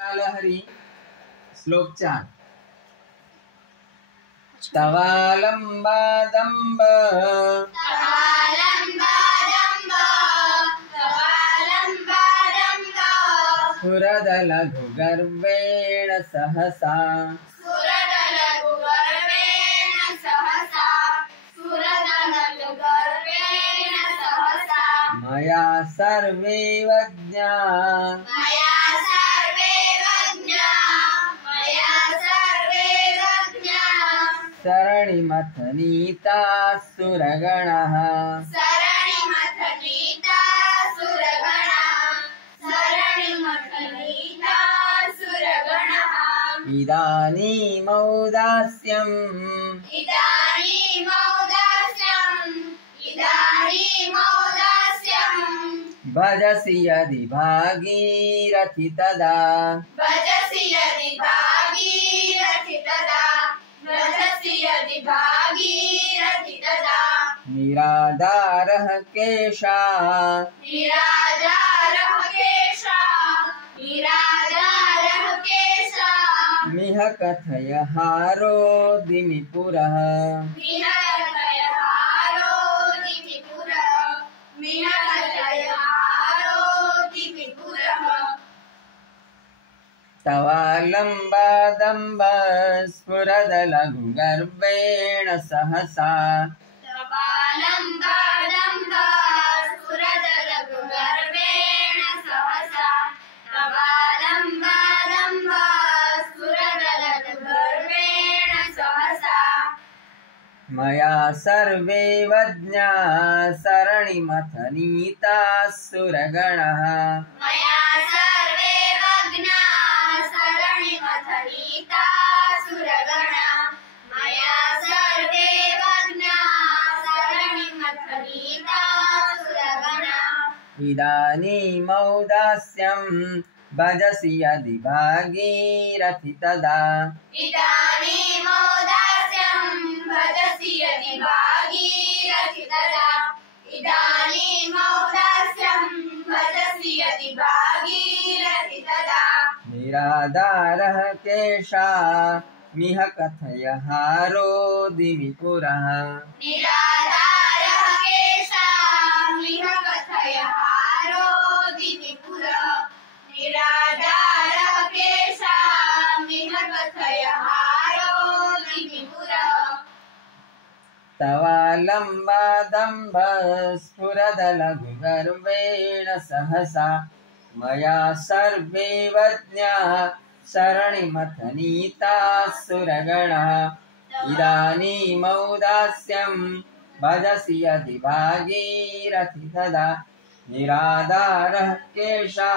हरी श्लोक 4 तवालंबादंब स्फुरदलघुगर्वेण सहसा मया सर्वे वज्ञा सरणिमथनीता सुरगणः इदानीमौदास्यम् भजसि यदि भागीरथि तदा निराधारः केशा मिह कथय हारोदिमि पुरः तवालंबादंब स्फुरदलघुगर्वेण सहसा मया सर्वे वज्ञा सरणिमथनीता सुरगणः इदानीमौदास्यम् भजसि यदि भागीरथि तदा निराधारः केशा मिह कथय हारोदिमि पुरः तवालंबादंब स्फुरदलघुगर्वेण सहसा मया सर्वे वज्ञा सरणिमथनीता सुरगणः इदानीमौदास्यम् भजसि यदि भागीरथि तदा निराधारः केशा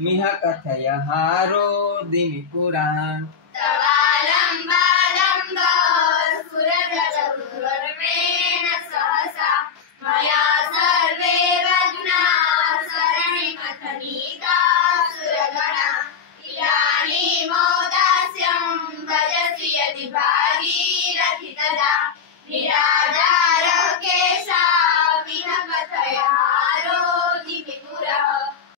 मिह कथय हारोदिमि पुरः मया सर्वे वज्ञा सरणिमथनीता सुरगणः इदानीमौदास्यम् भजसि यदि